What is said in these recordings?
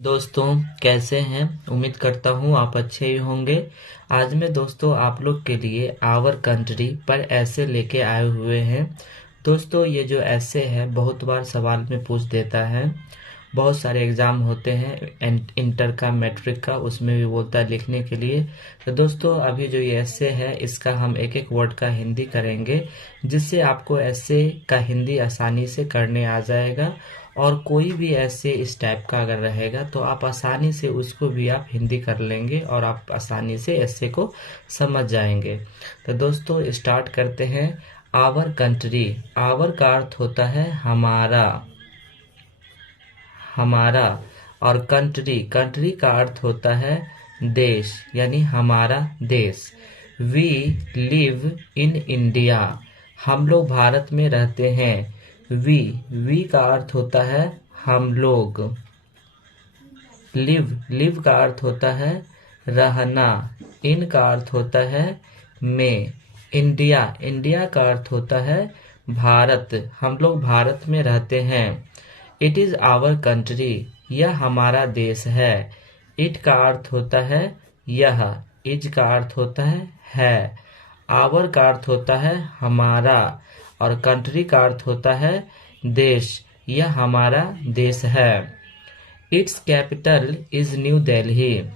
दोस्तों कैसे हैं। उम्मीद करता हूँ आप अच्छे ही होंगे। आज मैं दोस्तों आप लोग के लिए आवर कंट्री पर ऐसे लेके आए हुए हैं। दोस्तों ये जो ऐसे है बहुत बार सवाल में पूछ देता है। बहुत सारे एग्ज़ाम होते हैं इंटर का मैट्रिक का, उसमें भी बोलता है लिखने के लिए। तो दोस्तों अभी जो ये ऐसे है इसका हम एक एक वर्ड का हिंदी करेंगे, जिससे आपको ऐसे का हिंदी आसानी से करने आ जाएगा। और कोई भी ऐसे इस टाइप का अगर रहेगा तो आप आसानी से उसको भी आप हिंदी कर लेंगे और आप आसानी से ऐसे को समझ जाएंगे। तो दोस्तों स्टार्ट करते हैं। आवर कंट्री, आवर का अर्थ होता है हमारा, हमारा। और कंट्री, कंट्री का अर्थ होता है देश, यानी हमारा देश। वी लिव इन इंडिया, हम लोग भारत में रहते हैं। वी का अर्थ होता है हम लोग। लिव का अर्थ होता है रहना। इन का अर्थ होता है में। इंडिया का अर्थ होता है भारत, हम लोग भारत में रहते हैं। इट इज आवर कंट्री, यह हमारा देश है। इट का अर्थ होता है यह। इज का अर्थ होता है। आवर का अर्थ होता है हमारा, और कंट्री का अर्थ होता है देश, यह हमारा देश है। It's capital is new Delhi,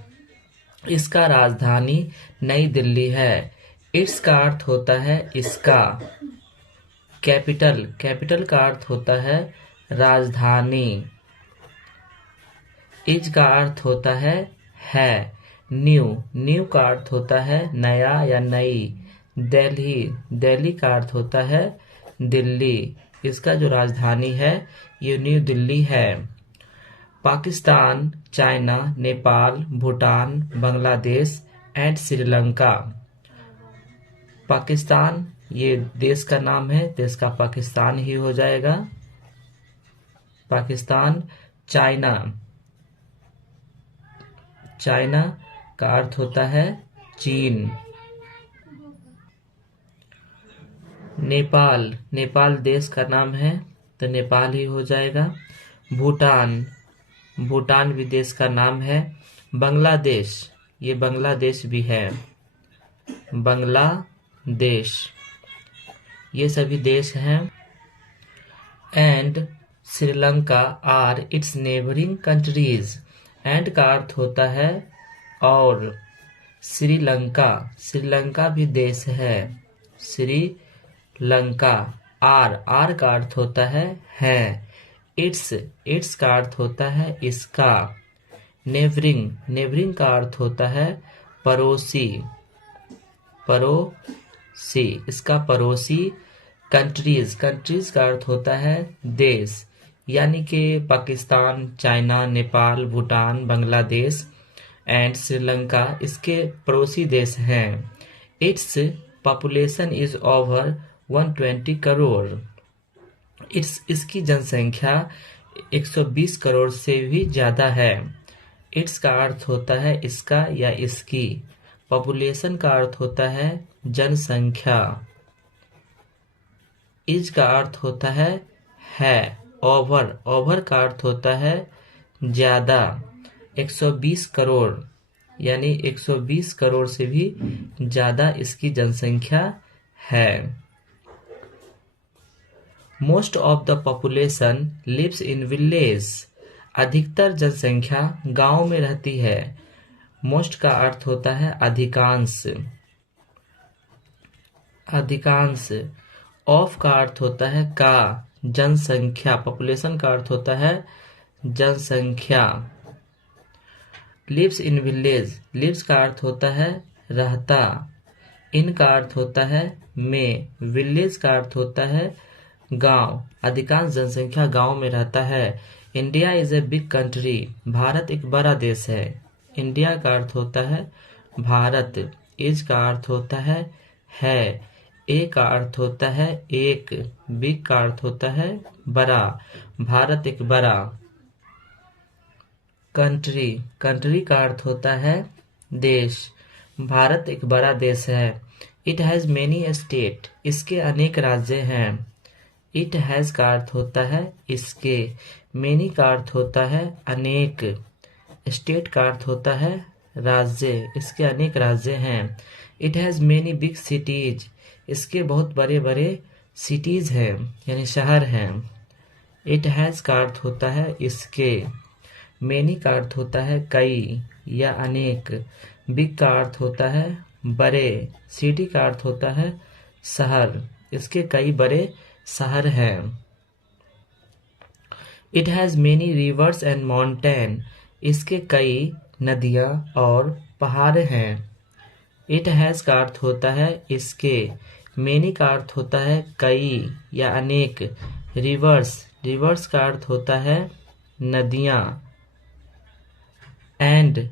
इसका राजधानी नई दिल्ली है। इट्स का अर्थ होता है इसका। कैपिटल का अर्थ होता है राजधानी। इज का अर्थ होता है। न्यू का अर्थ होता है नया या नई। दिल्ली का अर्थ होता है दिल्ली, इसका जो राजधानी है ये न्यू दिल्ली है। Pakistan, China, Nepal, Bhutan, Bangladesh and Sri Lanka. पाकिस्तान ये देश का नाम है, देश का पाकिस्तान ही हो जाएगा। पाकिस्तान। चाइना का अर्थ होता है चीन। नेपाल देश का नाम है, तो नेपाल ही हो जाएगा। भूटान भी देश का नाम है। बांग्लादेश, ये बांग्लादेश भी है, बांग्लादेश, ये सभी देश हैं। And Sri Lanka are its neighbouring countries. And का अर्थ होता है और। श्रीलंका भी देश है, श्रीलंका। आर का अर्थ होता है। इट्स का अर्थ होता है इसका। नेबरिंग का अर्थ होता है पड़ोसी, इसका पड़ोसी। कंट्रीज का अर्थ होता है देश, यानी कि पाकिस्तान, चाइना, नेपाल, भूटान, बांग्लादेश एंड श्रीलंका इसके पड़ोसी देश हैं। Its population is over 120 crore. इसकी जनसंख्या 120 करोड़ से भी ज्यादा है। इट्स का अर्थ होता है इसका या इसकी। पॉपुलेशन का अर्थ होता है जनसंख्या। इज का अर्थ होता है। ओवर का अर्थ होता है ज्यादा। 120 करोड़ यानी 120 करोड़ से भी ज्यादा इसकी जनसंख्या है। Most of the population lives in village, अधिकतर जनसंख्या गांव में रहती है। मोस्ट का अर्थ होता है अधिकांश। ऑफ का अर्थ होता है का, जनसंख्या। पॉपुलेशन का अर्थ होता है जनसंख्या। लिव्स इन विलेज, लिव्स का अर्थ होता है रहता। इन का अर्थ होता है में। विलेज का अर्थ होता है गांव। अधिकांश जनसंख्या गांव में रहता है। India is a big country, Bharat एक बड़ा देश है। इंडिया का अर्थ होता है भारत। इज का अर्थ होता है। ए का अर्थ होता है एक। बिग का अर्थ होता है बड़ा। भारत एक बड़ा। कंट्री का अर्थ होता है देश। भारत एक बड़ा देश है। इट हैज मेनी स्टेट, इसके अनेक राज्य हैं। इट हैज का अर्थ होता है इसके। मेनी का अर्थ होता है अनेक। स्टेट का अर्थ होता है राज्य, इसके अनेक राज्य हैं। It has many big cities, इसके बहुत बड़े बड़े सिटीज़ हैं यानी शहर हैं। इट हैज़ का अर्थ होता है इसके, मेनी का अर्थ होता है कई या अनेक, बिग का अर्थ होता है बड़े, सिटी का अर्थ होता है शहर, इसके कई बड़े शहर हैं। It has many reverse and mountain, इसके कई नदियाँ और पहाड़ हैं। इट हैज़ का अर्थ होता है इसके, मेनी का अर्थ होता है कई या अनेक, रिवर्स का अर्थ होता है नदियाँ, एंड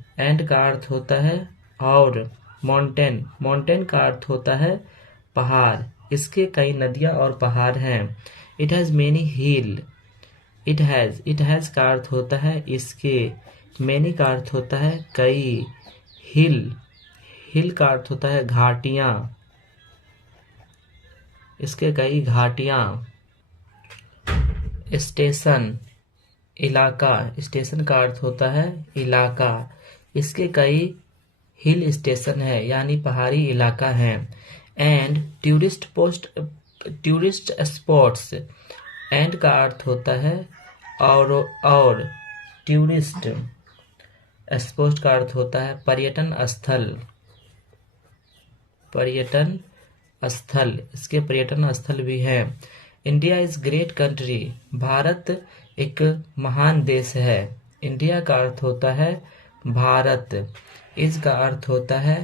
का अर्थ होता है और, माउंटेन का अर्थ होता है पहाड़, इसके कई नदियाँ और पहाड़ हैं। It has many hill, it has का अर्थ होता है इसके, मेनी का अर्थ होता है कई, हिल का अर्थ होता है घाटियाँ, इसके कई घाटियाँ। स्टेशन, इलाका, स्टेशन का अर्थ होता है इलाका, इसके कई हिल स्टेशन है यानी पहाड़ी इलाका है। एंड टूरिस्ट स्पॉट्स, एंड का अर्थ होता है और टूरिस्ट स्पॉट का अर्थ होता है पर्यटन स्थल, इसके पर्यटन स्थल भी हैं। India is great country, Bharat एक महान देश है। इंडिया का अर्थ होता है भारत, इस का अर्थ होता है,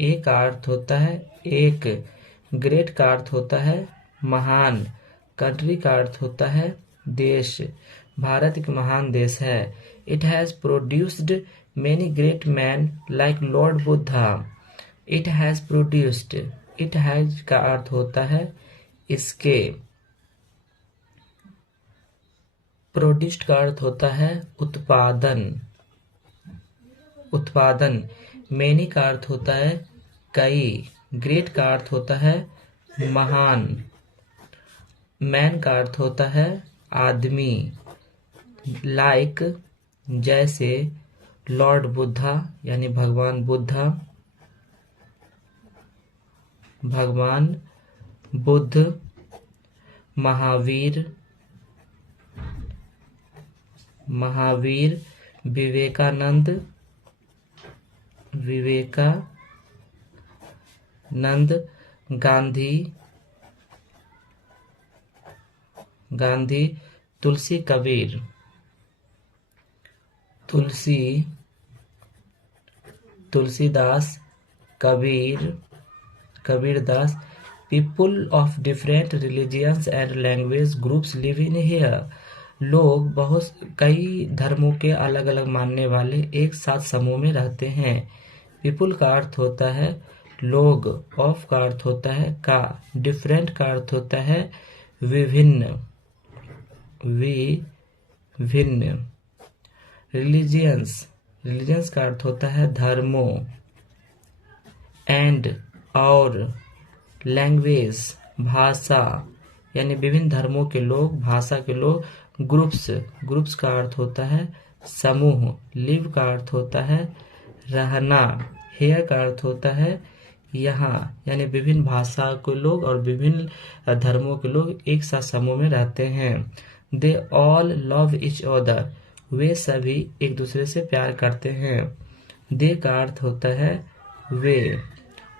ए का अर्थ होता है एक, ग्रेट का अर्थ होता है महान, कंट्री का अर्थ होता है देश, भारत एक महान देश है। It has produced many great man like Lord Buddha, it has produced, it has का अर्थ होता है इसके, प्रोड्यूस्ड का अर्थ होता है उत्पादन, मेनी का अर्थ होता है कई, ग्रेट का अर्थ होता है महान, मैन का अर्थ होता है आदमी, लाइक जैसे, लॉर्ड बुद्धा यानी भगवान Buddha, Mahavir, Vivekananda, Gandhi, Tulsi Kabir, Tulsidas, Kabirdas. People of different religions and language groups live in here, लोग बहुत कई धर्मों के अलग अलग मानने वाले एक साथ समूह में रहते हैं। पीपुल का अर्थ होता है लोग, ऑफ का अर्थ होता है का, डिफरेंट का अर्थ होता है विभिन्न, रिलीजियंस का अर्थ होता है धर्मों, एंड और, लैंग्वेज भाषा यानी विभिन्न धर्मों के लोग, भाषा के लोग, ग्रुप्स का अर्थ होता है समूह, लिव का अर्थ होता है रहना, हेयर का अर्थ होता है यहाँ यानी विभिन्न भाषा के लोग और विभिन्न धर्मों के लोग एक साथ समूह में रहते हैं। They all love each other, वे सभी एक दूसरे से प्यार करते हैं। दे का अर्थ होता है वे,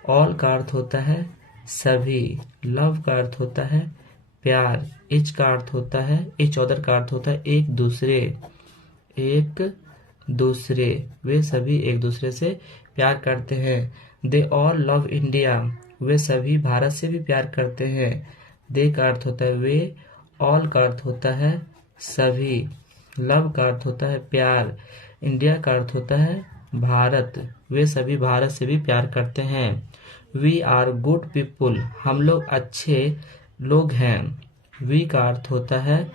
ऑल का अर्थ होता है सभी, लव का अर्थ होता है प्यार, इच का अर्थ होता है, इच अदर का अर्थ होता है एक दूसरे, वे सभी एक दूसरे से प्यार करते हैं। दे ऑल लव इंडिया, वे सभी भारत से भी प्यार करते हैं। दे का अर्थ होता है वे, ऑल का अर्थ होता है सभी, लव का अर्थ होता है प्यार, इंडिया का अर्थ होता है भारत, वे सभी भारत से भी प्यार करते हैं। वी आर गुड पीपुल, हम लोग अच्छे लोग हैं। वी का अर्थ होता है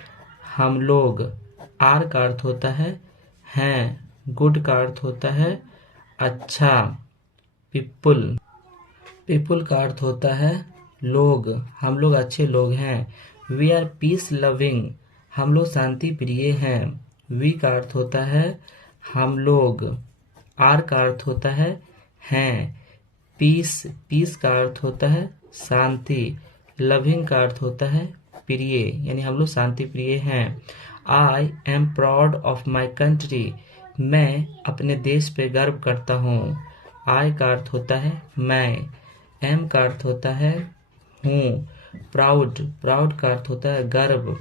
हम लोग, आर का अर्थ होता है हैं, गुड का अर्थ होता है अच्छा, पीपुल का अर्थ होता है लोग, हम लोग अच्छे लोग हैं। वी आर पीस लविंग, हम लोग शांति प्रिय हैं। वी का अर्थ होता है हम लोग। आर का अर्थ होता है हैं। पीस, पीस का अर्थ होता है शांति। लविंग का अर्थ होता है प्रिय, यानी हम लोग शांति प्रिय हैं। I am proud of my country, मैं अपने देश पे गर्व करता हूँ। आई का अर्थ होता है मैं। एम का अर्थ होता है हूँ। प्राउड, प्राउड का अर्थ होता है गर्व।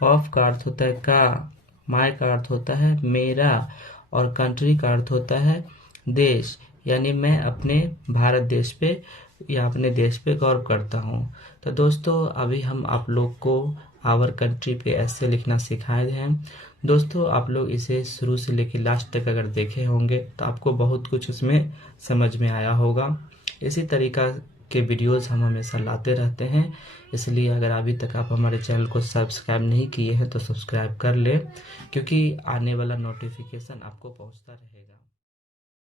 ऑफ का अर्थ होता है का। माई का अर्थ होता है मेरा। और कंट्री का अर्थ होता है देश, यानी मैं अपने भारत देश पे या अपने देश पे गौरव करता हूँ। तो दोस्तों अभी हम आप लोग को आवर कंट्री पे ऐसे लिखना सिखाए हैं। दोस्तों आप लोग इसे शुरू से लेकर लास्ट तक अगर देखे होंगे तो आपको बहुत कुछ उसमें समझ में आया होगा। इसी तरीका के वीडियोस हम हमेशा लाते रहते हैं, इसलिए अगर अभी तक आप हमारे चैनल को सब्सक्राइब नहीं किए हैं तो सब्सक्राइब कर ले, क्योंकि आने वाला नोटिफिकेशन आपको पहुंचता रहेगा।